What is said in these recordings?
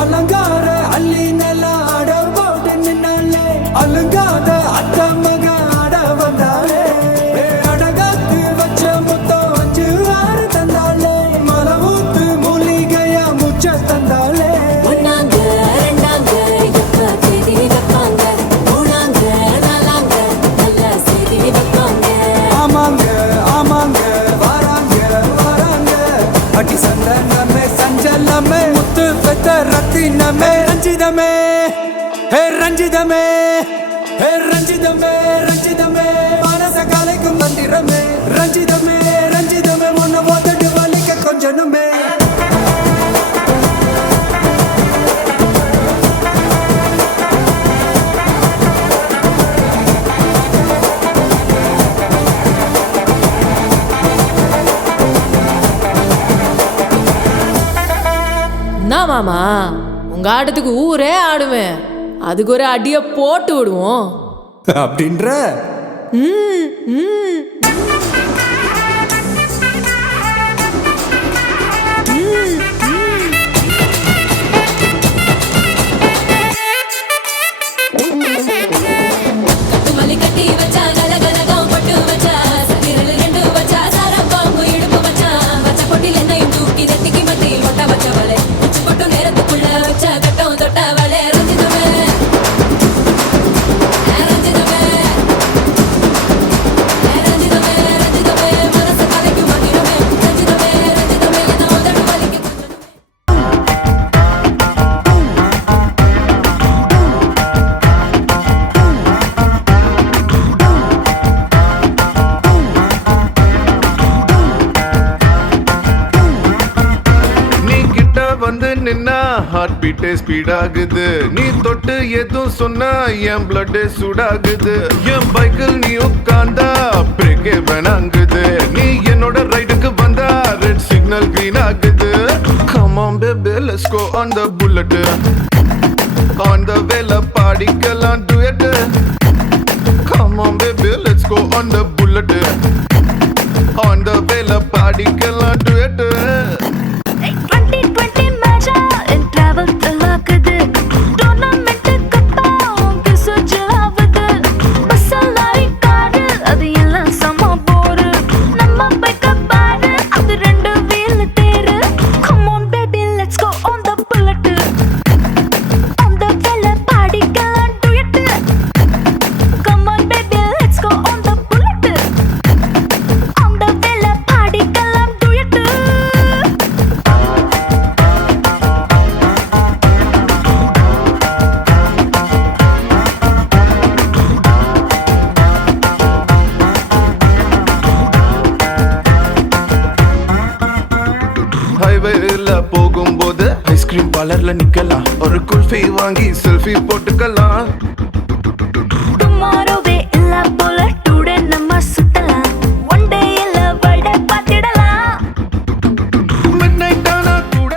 அலங்கார அள்ளி நல்ல ஆட போட்டு நின்னாலே அலங்காத அத்த மக ஆட வந்தாலே அடகாத்து வச்ச முத்தம் 5 6 தந்தாலே மலை ஊத்து மூலிகையா முச்ச தந்தாலே ஒன்னாங்க ரெண்டாங்க எப்ப தேதி வைப்பாங்க மூணாங்க நாலாங்க நல்ல செய்தி வைப்பாங்க ஆமாங்க ஆமாங்க வராங்க வராங்க அடி சந்தனமே சஞ்சலமே முத்து பெத்த ரத்தினமே ரஞ்சிதமே ஹே ரஞ்சிதமே ஹே ரஞ்சிதமே ரஞ்சிதமே மனச கலைக்கும் மந்திரமே ரஞ்சிதமே ரஞ்சிதமே உன்னை ஓதட்டு வலிக்க கொஞ்சனுமே என்ன மாமா உங்க ஆட்டத்துக்கு ஊரே ஆடுவேன், அதுக்கு ஒரு அடிய போட்டு விடுவோம் அப்படின்ற கட்டுமல்லி கட்டி வச்சா கலகலகம் பட்டு வச்சா சதிரல் 2 வச்சா சாரம் பாம்பு இடுப்பு வச்சா வச்ச பொட்டில் என்னையும் தூக்கி நெத்திக்கு மத்தியில் ஒட்ட வச்சவளே உச்சி பொட்டு நேரத்துக்குள்ள வச்ச கட்டம் தொட்டவளே ரஞ்சிதமே ரஞ்சிதமே ரஞ்சிதமே ரஞ்சிதமே மனசு கலைக்கும் மந்திரமே ரஞ்சிதமே ரஞ்சிதமே என்ன உதடு வலிக்க நீ கிட்ட வந்து நின்னா ஹார்ட் பீட்டே ஸ்பீட் ஆகுது, நீ தொட்டு எதுவும் சொன்னா என் பிளட் சூடாகுது, என் பைக்கில் நீ உட்கார்ந்தா பிரேக்கே வேணாங்குது, நீ என்னோட ரைடுக்கு வந்தா ரெட் சிக்னல் கிரீன் ஆகுது. Come on baby let's go on the bullet, on the வேல பாடிக்கலாம் duet. Come on baby let's go on the bullet, on the வேல பாடிக்கலாம் duet. 2020 மேஜா என் டிராவல் தலாக்குது டோர்னமெண்ட் கப்பா உங்க சுஜாவுது பஸ்ஸல் லாரி காரு அது எல்லாம் சம போரு நம்ம பைக்க பாரு அது 2 வீல் தேரு come on baby let's go on the bullet on the வேல பாடிக்கலாம் duet come on baby let's go on the bullet on the வேல பாடிக்கலாம் duet ஹைவேல போகும்போது ஐஸ்கிரீம் பார்லர்ல நிக்கலாம், ஒரு குல்ஃபி வாங்கி செல்ஃபி போட்டுக்கலாம். டுமாரோவே இல்ல போல டுடே நம்ம சுத்தலாம் ஒன் டே இல்ல வேர்ல்ட பார்த்திடலாம் Midnight ஆனா கூட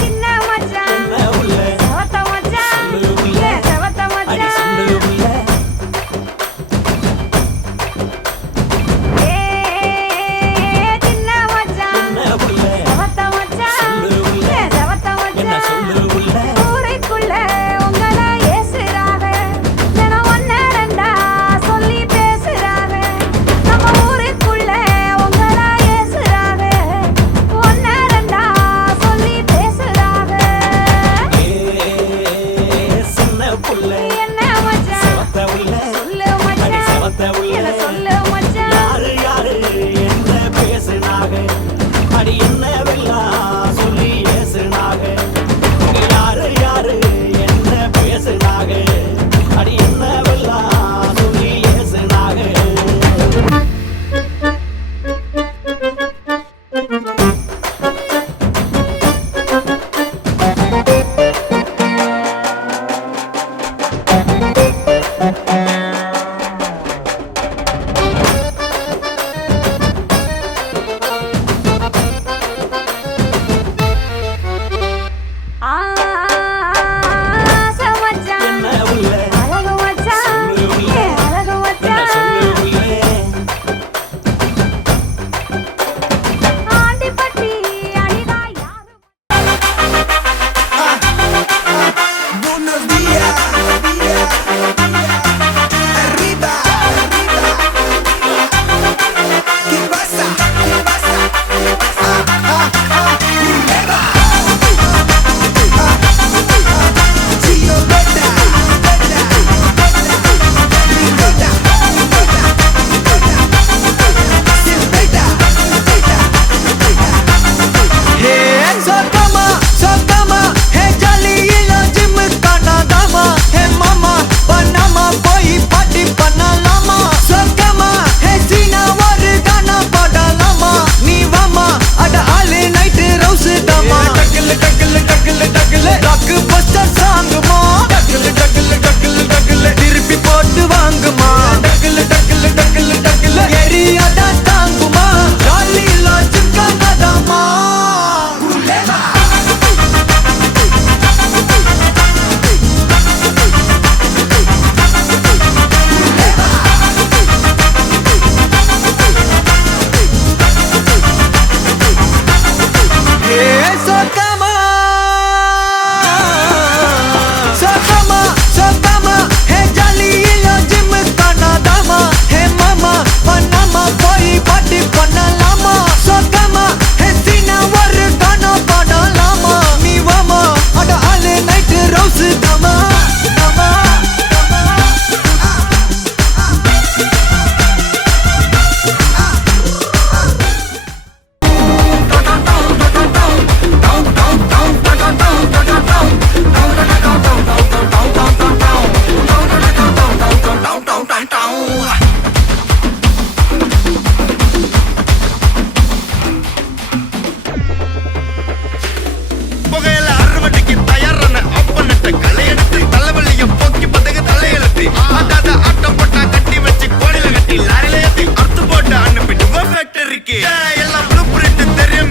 சின்ன மச்சான் சவத்த மச்சான் சவத்த மச்சான்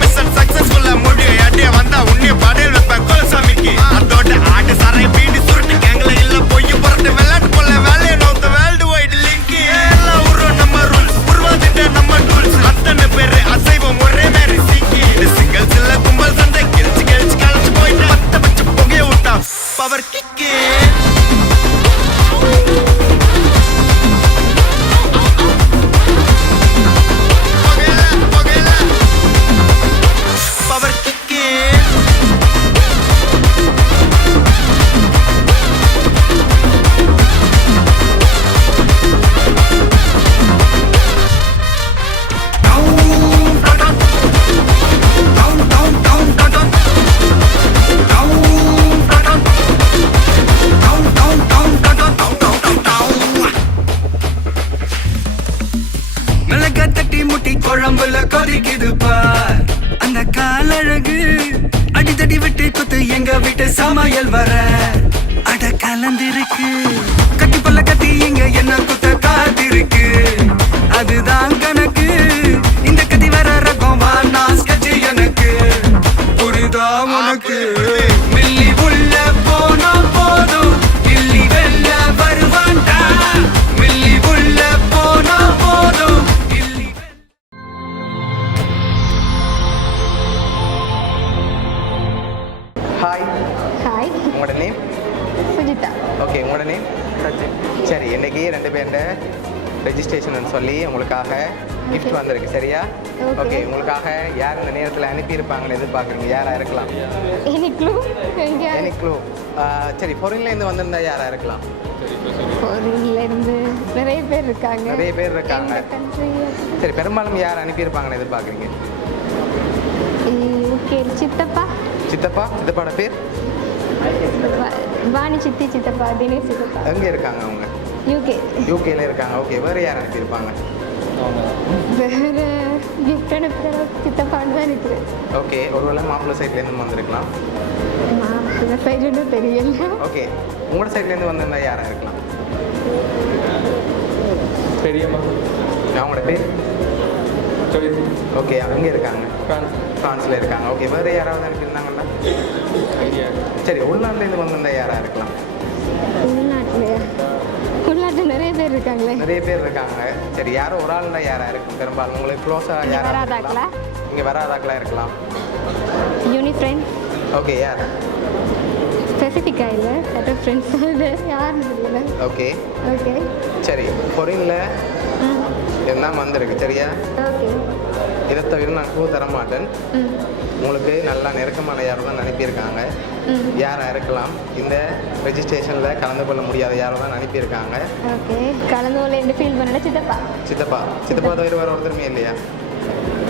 மிஷன் சக்சஸ்ஃபுல்லா முடியும் அடியே வந்தா உன்னைய படையல் வைப்பேன் கோலசாமிக்கு அதோட ஆட்டு சாரை பீடி சுருட்டு கேங்கல இல்ல பொய் புரட்டு விளையாட்டு போல வேலையை நோத்த வேர்ல்டு வைடு லிங்க் எல்லாம் உருவம் நம்ம ரூல்ஸ் உருவாதிட்ட நம்ம டூல்ஸ் அத்தனை பேரு அசைவம் ஒரே மாதிரி சிக்கி இது சிங்கிள்ஸ் இல்ல கும்பல் சண்டை கிழிச்சு கிழிச்சு கழிச்சு போயிட்டு பத்த வச்சு புகைய விட்டா பவர் கிக்கு பவர் கிக்கு மிளகா தட்டி முட்டி குழம்புல கொதிக்குது பார் அந்த காலழகு அடித்தடி விட்டு குத்து எங்க வீட்டு சமையல் வர அட கலந்திருக்கு கட்டி பல்ல கட்டி இங்க என்ன குத்த காத்திருக்கு அதுதான் கணக்கு இந்த கத்தி வர ரகம் வானா ஸ்கட்சி எனக்கு புரிதா உனக்கு மில்லி உள்ள போனா போதும் இல்லி வெல்ல வருவான்டா மில்லி உள்ள போனா போதும் இல்லி ஹாய் ஹாய் உங்களோட நேம் சுஜிதா. ஓகே உங்களோட நேம் சச்சின். சரி இன்னைக்கு 2 பேர்ட ரெஜிஸ்ட்ரேஷன் சொல்லி உங்களுக்காக கிஃப்ட் வந்திருக்கு சரியா? ஓகே உங்களுக்காக யார் இந்த நேரத்தில் அனுப்பியிருப்பாங்கன்னு எதிர்பார்க்குறீங்க? யாராக இருக்கலாம்? Any clue? Any clue? சரி ஃபாரின்லேருந்து வந்திருந்தா யாராக இருக்கலாம்? ஃபாரின்லேருந்து நிறைய பேர் இருக்காங்க. நிறைய பேர் இருக்காங்க. எந்த country? சரி பெரும்பாலும் யார் அனுப்பியிருப்பாங்கன்னு எதிர்பார்க்குறீங்க? யூகே சித்தப்பா, சித்தப்பா. சித்தப்பாட பேர் வாணி சித்தி சித்தப்பா, தினேஷ் சித்தப்பா. எங்கே இருக்காங்க அவங்க? யூகே. யூகேல இருக்காங்க. ஓகே வேறு யார் அனுப்பியிருப்பாங்க? வேறு கிஃப்ட் அனுப்புகிற சித்தப்பான்னு தான் இருக்குது. ஓகே ஒருவேளை மாப்பிள்ளை சைட்லேருந்து வந்திருக்கலாம். மாப்பிள்ளை சைடுன்னு தெரியல. ஓகே உங்களோட சைட்லேருந்து வந்திருந்தா யாராக இருக்கலாம்? பெரியம்மா அவங்களோட பேர் ஓகே அங்கே இருக்காங்க. ஃப்ரான்ஸில் இருக்காங்க. ஓகே வேறு யாராவது அனுப்பியிருந்தாங்களா? ஐடியா சரி உள்நாட்டிலேருந்து வந்திருந்தா யாராக இருக்கலாம்? உள்நாட்டிலையா? உள்நாட்டில் நிறைய பேர் இருக்காங்களே. நிறைய பேர் இருக்காங்க. சரி யாரோ ஒரு ஆள்னா யாராக இருக்கும் பெரும்பாலும் உங்களுக்கு க்ளோஸாக யாராக வராதாக்களா? இங்கே வராதாக்களாக இருக்கலாம். யூனிஃப்ரெண்ட். ஓகே யார்? ஸ்பெசிஃபிக்காக இல்லை, அட் ஃப்ரெண்ட்ஸ் யாருன்னு தெரியல. ஓகே ஓகே சரி ஃபாரினில் எல்லாம் வந்திருக்கு சரியா? ஓகே. இதை தவிர நான் பூ தர மாட்டேன். உங்களுக்கு நல்லா நெருக்கமான யாரோ தான் அனுப்பியிருக்காங்க. யாராக இருக்கலாம்? இந்த ரெஜிஸ்ட்ரேஷனில் கலந்து கொள்ள முடியாத யாரோ தான் அனுப்பியிருக்காங்க. ஓகே கலந்து கொள்ள என்ன ஃபீல் பண்ணல? சித்தப்பா. சித்தப்பா. சித்தப்பா தவிர வேறு ஒருத்தருமே இல்லையா?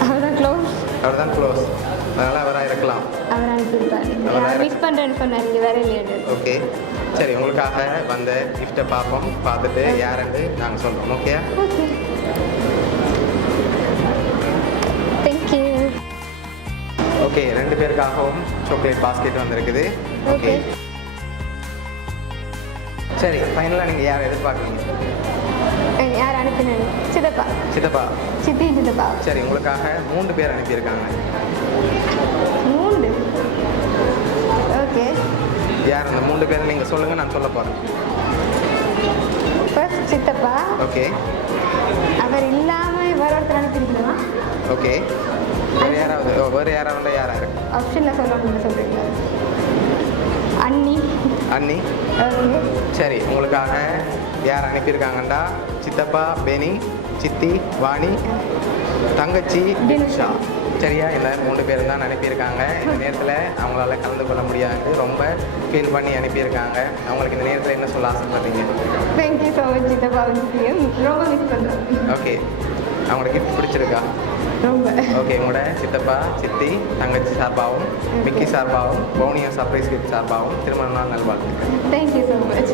அவர் தான் க்ளோஸ். அவர் தான் க்ளோஸ். அதனால் அவராக இருக்கலாம். அவர் அனுப்பியிருப்பாரு. மிஸ் பண்ணுறேன்னு சொன்னார், இங்கே வேற இல்லையா? ஓகே சரி உங்களுக்காக வந்த கிஃப்ட்டை பார்ப்போம். பார்த்துட்டு யாருன்னு நாங்கள் சொல்கிறோம். Okay okay thank you. ஓகே 2 பேருக்காகவும் சாக்லேட் பாஸ்கெட் வந்திருக்குது. ஓகே சரி ஃபைனலாக நீங்கள் யாரை எதிர்பார்க்குறீங்க? யார் அனுப்பினாரு? சித்தப்பா. சித்தப்பா. சித்தி சித்தப்பா. சரி உங்களுக்காக 3 பேர் அனுப்பியிருக்காங்க. 3? ஓகே யார் அந்த 3 பேர் நீங்கள் சொல்லுங்கள், நான் சொல்ல போகிறேன். ஃபர்ஸ்ட் சித்தப்பா. ஓகே அவர் இல்லாமல் வேற ஒருத்தர் அனுப்பியிருக்கணுமா? ஓகே வேறு யாராவது யாராக இருக்கு? ஆப்ஷனில் சொல்லணும்னு சொல்கிறீங்களா? அண்ணி. அண்ணி. ஓகே சரி உங்களுக்காக யார் அனுப்பியிருக்காங்கண்டா சித்தப்பா பெனி, சித்தி வாணி, தங்கச்சி தினுஷா. சரியா? இந்த 3 பேர் தான் அனுப்பியிருக்காங்க. இந்த நேரத்தில் அவங்களால கலந்து கொள்ள முடியாது, ரொம்ப ஃபீல் பண்ணி அனுப்பியிருக்காங்க. அவங்களுக்கு இந்த நேரத்தில் என்ன சொல்ல ஆசைப்படுறீங்க? தேங்க்யூ ஸோ மச் சித்தப்பா. ரொம்ப மிஸ் பண்ணுறேன். ஓகே அவங்களோட கிஃப்ட் பிடிச்சிருக்கா? ரொம்ப. ஓகே உங்களோட சித்தப்பா சித்தி தங்கச்சி சார்பாகவும் மிக்கி சார்பாகவும் பவுனியா சர்ப்ரைஸ் கிஃப்ட் சார்பாகவும் திருமண நாள் நல்வாழ்த்துக்கள். Thank you so much.